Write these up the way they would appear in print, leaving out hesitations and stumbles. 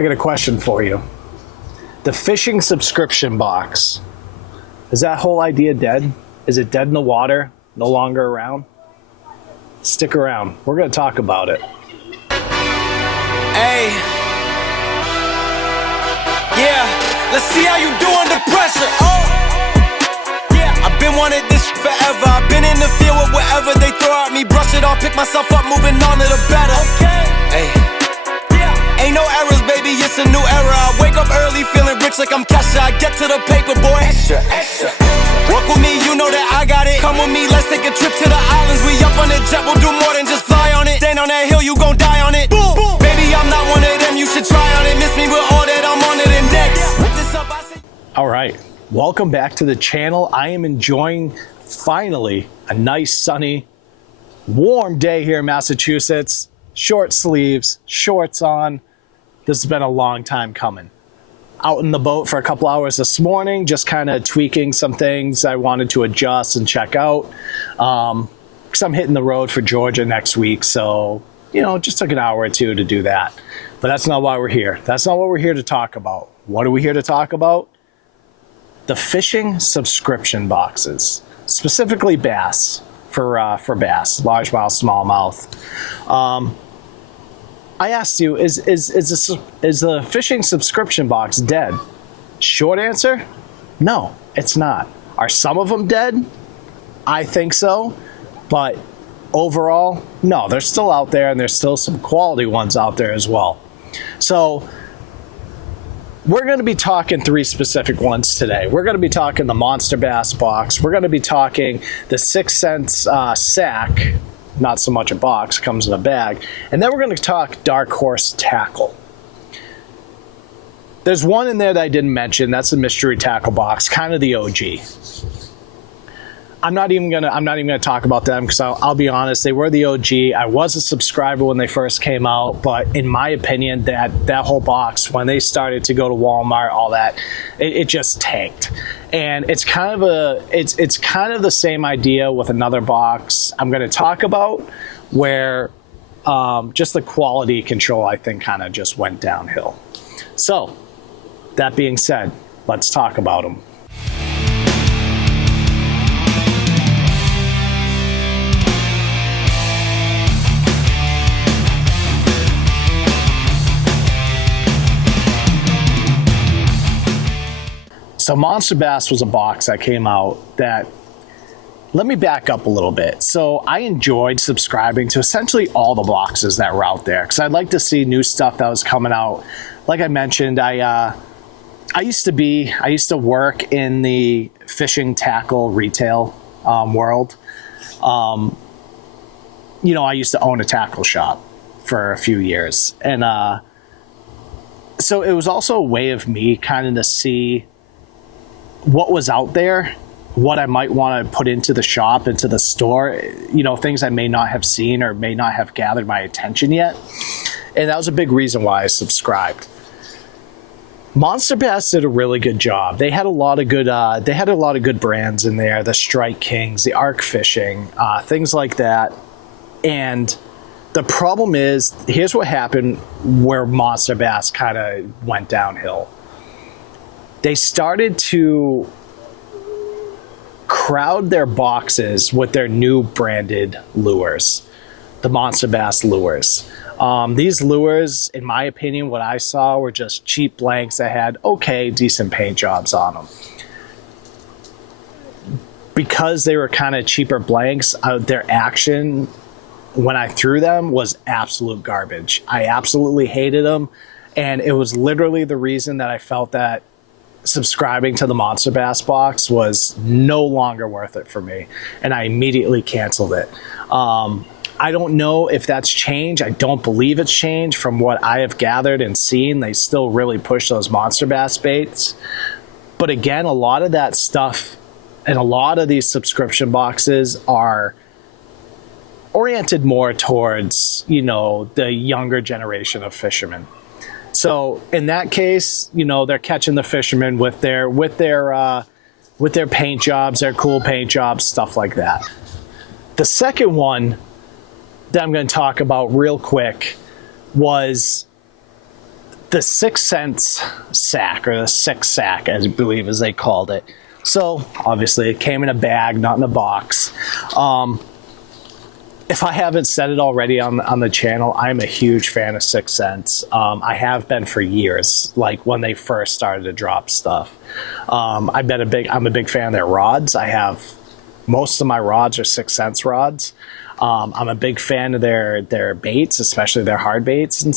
I got a question for you. The fishing subscription box, is that whole idea dead? Is it dead in the water? No longer around? Stick around. We're going to talk about it. Hey. Yeah, let's see how you do under pressure. Oh. Yeah, I've been wanting this forever. I've been in the field with whatever they throw at me. Brush it off, pick myself up, moving on to the better. Okay. Hey. Ain't no errors, baby, it's a new era. I wake up early, feeling rich like I'm Kesha. I get to the paper, boy. Extra, extra. Work with me, you know that I got it. Come with me, let's take a trip to the islands. We up on the jet, we'll do more than just fly on it. Stand on that hill, you gon' die on it. Boom, boom. Baby, I'm not one of them, you should try on it. Miss me with all that, I'm on it and next. All right, welcome back to the channel. I am enjoying, finally, a nice, sunny, warm day here in Massachusetts. Short sleeves, shorts on. This has been a long time coming. Out in the boat for a couple hours this morning, just kind of tweaking some things I wanted to adjust and check out. Because I'm hitting the road for Georgia next week, so, you know, just took an hour or two to do that. But that's not why we're here. That's not what we're here to talk about. What are we here to talk about? The fishing subscription boxes, specifically bass, for bass, largemouth, smallmouth. I asked you, is the fishing subscription box dead? Short answer, no, it's not. Are some of them dead? I think so, but overall, no, they're still out there, and there's still some quality ones out there as well. So we're going to be talking three specific ones today. We're going to be talking the Monster Bass box. We're going to be talking the 6 cents sack. Not so much a box, comes in a bag. And then we're going to talk Darkhorse Tackle. There's one in there that I didn't mention. That's the mystery tackle box, kind of the OG. I'm not even gonna talk about them because I'll be honest, they were the OG. I was a subscriber when they first came out, but in my opinion, that whole box, when they started to go to Walmart, all that, it just tanked. And it's kind of the same idea with another box I'm going to talk about, where just the quality control, I think, kind of just went downhill. So that being said, let's talk about them. So Monster Bass was a box that came out that, let me back up a little bit. So I enjoyed subscribing to essentially all the boxes that were out there because I'd like to see new stuff that was coming out. Like I mentioned, I used to work in the fishing tackle retail world. You know, I used to own a tackle shop for a few years. And so it was also a way of me kind of to see what was out there, what I might want to put into the shop, into the store, you know, things I may not have seen or may not have gathered my attention yet. And that was a big reason why I subscribed. Monster Bass did a really good job. They had a lot of good brands in there, the Strike Kings, the Arc Fishing, things like that. And the problem is, here's what happened where Monster Bass kind of went downhill. They started to crowd their boxes with their new branded lures, the Monster Bass lures. These lures, in my opinion, what I saw were just cheap blanks that had okay, decent paint jobs on them. Because they were kind of cheaper blanks, their action when I threw them was absolute garbage. I absolutely hated them, and it was literally the reason that I felt that subscribing to the Monster Bass box was no longer worth it for me, and I immediately canceled it. I don't know if that's changed. I don't believe it's changed from what I have gathered and seen. They still really push those Monster Bass baits. But again, a lot of that stuff and a lot of these subscription boxes are oriented more towards, you know, the younger generation of fishermen. So in that case, you know, they're catching the fishermen with their paint jobs, their cool paint jobs, stuff like that. The second one that I'm going to talk about real quick was the 6 cents sack, or the 6 sack, as I believe as they called it. So obviously it came in a bag, not in a box. If I haven't said it already on the channel, I'm a huge fan of 6 cents. I have been for years, like when they first started to drop stuff. I'm a big fan of their rods. Most of my rods are 6 cents rods. I'm a big fan of their baits, especially their hard baits and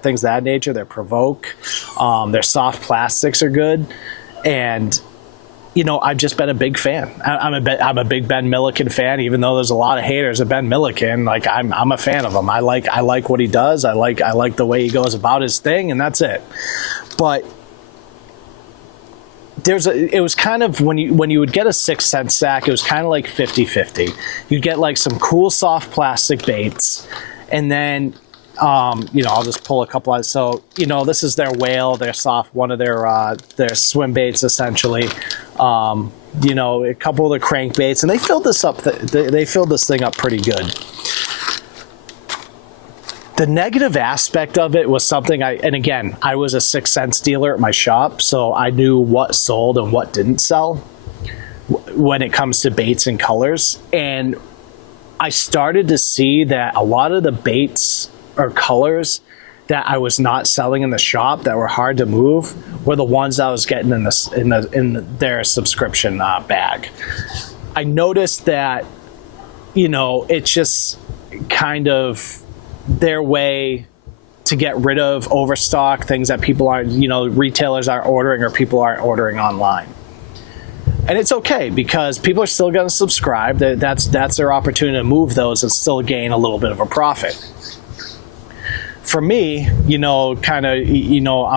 things of that nature. Their provoke, their soft plastics are good, and I've just been a big fan. I'm a big Ben Milliken fan, even though there's a lot of haters of Ben Milliken. Like I'm a fan of him. I like what he does. I like the way he goes about his thing, and that's it. But it was kind of when you would get a 6 cent sack, it was kind of like 50-50. You'd get like some cool soft plastic baits, and then I'll just pull a couple out. So, this is their whale, their soft, one of their swim baits, essentially. A couple of the crankbaits, and they filled this up. They filled this thing up pretty good. The negative aspect of it was something I was a 6 cents dealer at my shop, so I knew what sold and what didn't sell when it comes to baits and colors. And I started to see that a lot of the baits or colors that I was not selling in the shop that were hard to move were the ones I was getting in their subscription bag. I noticed that, it's just kind of their way to get rid of overstock, things that people aren't, retailers aren't ordering or people aren't ordering online. And it's okay, because people are still going to subscribe. That's their opportunity to move those and still gain a little bit of a profit. For me, I'm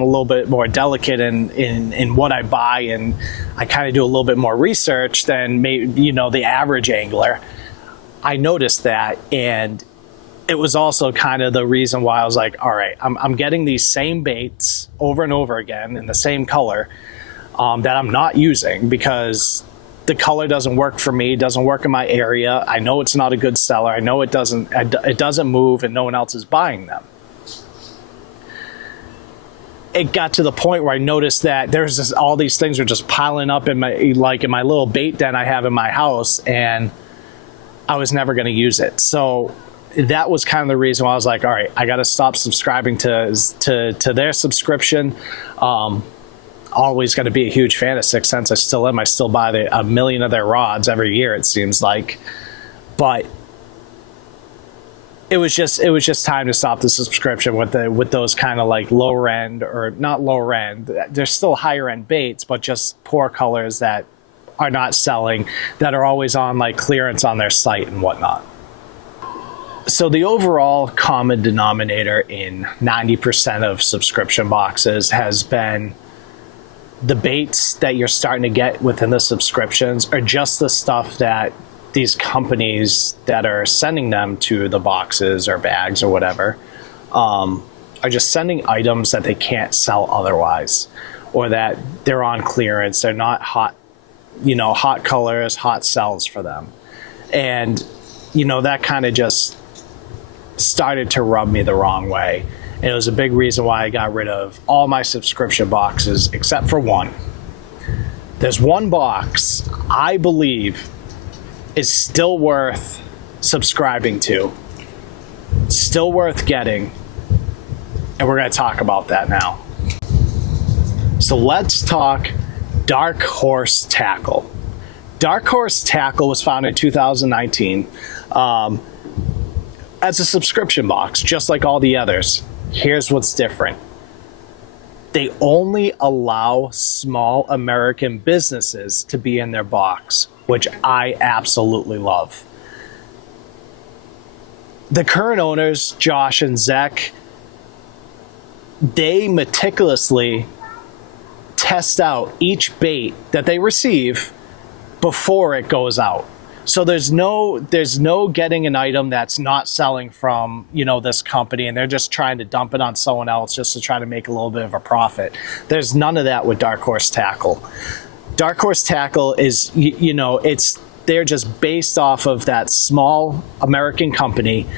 a little bit more delicate in what I buy, and I kind of do a little bit more research than maybe, the average angler. I noticed that, and it was also kind of the reason why I was like, all right, I'm getting these same baits over and over again in the same color that I'm not using because the color doesn't work for me, doesn't work in my area. I know it's not a good seller. I know it doesn't move, and no one else is buying them. It got to the point where I noticed that there's just all these things are just piling up in my little bait den I have in my house, and I was never going to use it. So that was kind of the reason why I was like, all right, I got to stop subscribing to their subscription. Always going to be a huge fan of 6 cents. I still am. I still buy a million of their rods every year, it seems like. But it was just time to stop the subscription with those kind of like lower end, or not lower end. They're still higher end baits, but just poor colors that are not selling, that are always on like clearance on their site and whatnot. So the overall common denominator in 90% of subscription boxes has been the baits that you're starting to get within the subscriptions are just the stuff that these companies that are sending them to the boxes or bags or whatever are just sending items that they can't sell otherwise, or that they're on clearance. They're not hot colors, hot sells for them. And, that kind of just started to rub me the wrong way. And it was a big reason why I got rid of all my subscription boxes except for one. There's one box I believe is still worth subscribing to, still worth getting, and we're going to talk about that now. So let's talk Darkhorse Tackle. Darkhorse Tackle was founded in 2019 as a subscription box, just like all the others. Here's what's different. They only allow small American businesses to be in their box, which I absolutely love. The current owners, Josh and Zach, they meticulously test out each bait that they receive before it goes out. So there's no getting an item that's not selling from, this company, and they're just trying to dump it on someone else just to try to make a little bit of a profit. There's none of that with Darkhorse Tackle. Darkhorse Tackle is, they're just based off of that small American company.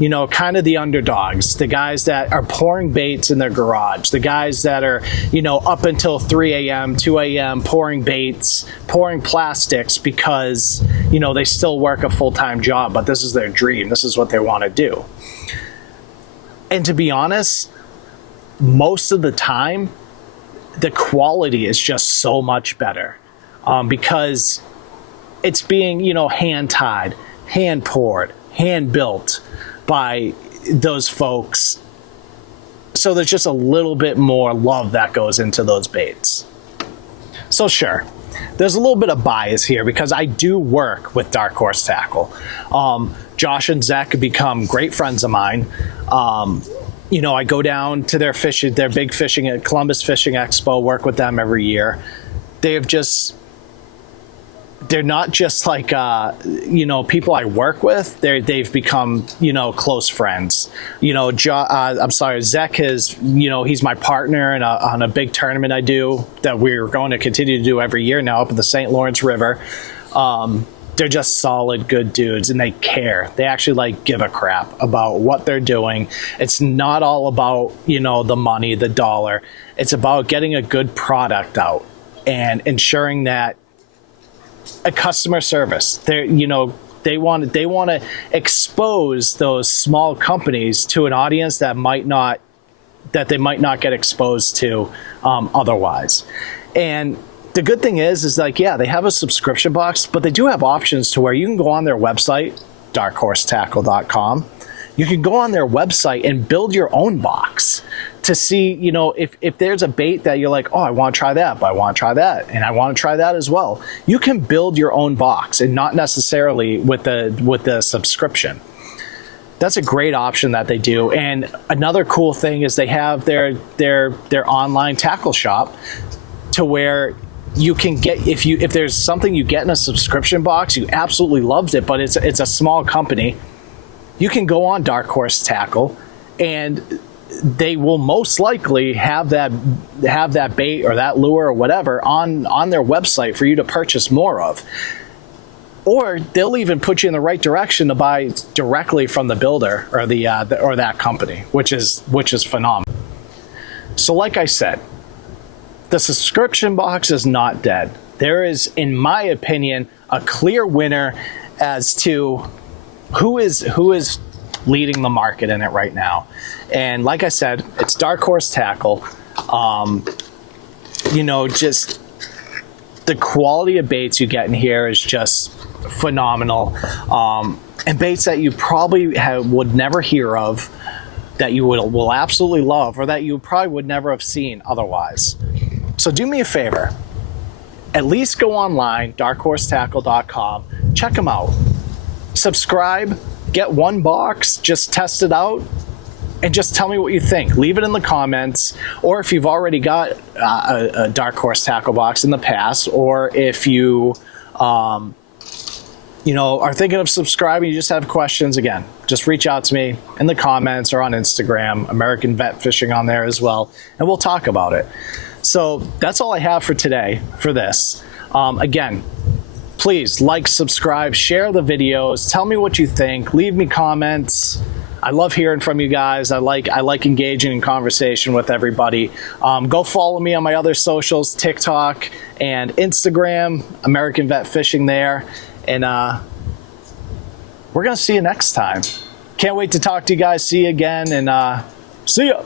you know, kind of the underdogs, the guys that are pouring baits in their garage, the guys that are, you know, up until 3 a.m., 2 a.m., pouring baits, pouring plastics because, you know, they still work a full-time job, but this is their dream. This is what they want to do. And to be honest, most of the time, the quality is just so much better because it's being, you know, hand-tied, hand-poured, hand-built by those folks. So there's just a little bit more love that goes into those baits. So sure, there's a little bit of bias here because I do work with Darkhorse Tackle. Josh and Zach have become great friends of mine. You know, I go down to their big fishing at Columbus Fishing Expo, work with them every year. They're not just like, you know, people I work with. They've become, you know, close friends. You know, Zach is, you know, he's my partner on a big tournament I do that we're going to continue to do every year now up in the St. Lawrence River. They're just solid, good dudes, and they care. They actually like give a crap about what they're doing. It's not all about, you know, the money, the dollar. It's about getting a good product out and ensuring that a customer service. They're, you know, they want to expose those small companies to an audience that they might not get exposed to otherwise. And the good thing is like, yeah, they have a subscription box, but they do have options to where you can go on their website, darkhorsetackle.com. You can go on their website and build your own box to see, you know, if there's a bait that you're like, oh, I want to try that, but I want to try that, and I want to try that as well. You can build your own box and not necessarily with the subscription. That's a great option that they do. And another cool thing is they have their online tackle shop to where you can get, if there's something you get in a subscription box, you absolutely loved it, but it's a small company, you can go on Darkhorse Tackle and they will most likely have that bait or that lure or whatever on their website for you to purchase more of. Or they'll even put you in the right direction to buy directly from the builder or or that company, which is phenomenal. So like I said, the subscription box is not dead. There is, in my opinion, a clear winner as to who is leading the market in it right now. And like I said, it's Darkhorse Tackle. You know, just the quality of baits you get in here is just phenomenal. And baits that you probably would never hear of, that you will absolutely love, or that you probably would never have seen otherwise. So do me a favor, at least go online, darkhorsetackle.com, check them out, subscribe, get one box, just test it out, and just tell me what you think. Leave it in the comments, or if you've already got a Darkhorse Tackle box in the past, or if you you know, are thinking of subscribing, you just have questions, again, just reach out to me in the comments or on Instagram, American Vet Fishing on there as well, and we'll talk about it. So that's all I have for today for this. Again, please like, subscribe, share the videos, tell me what you think, leave me comments. I love hearing from you guys. I like engaging in conversation with everybody. Go follow me on my other socials, TikTok and Instagram, American Vet Fishing there. And we're going to see you next time. Can't wait to talk to you guys. See you again, and see ya.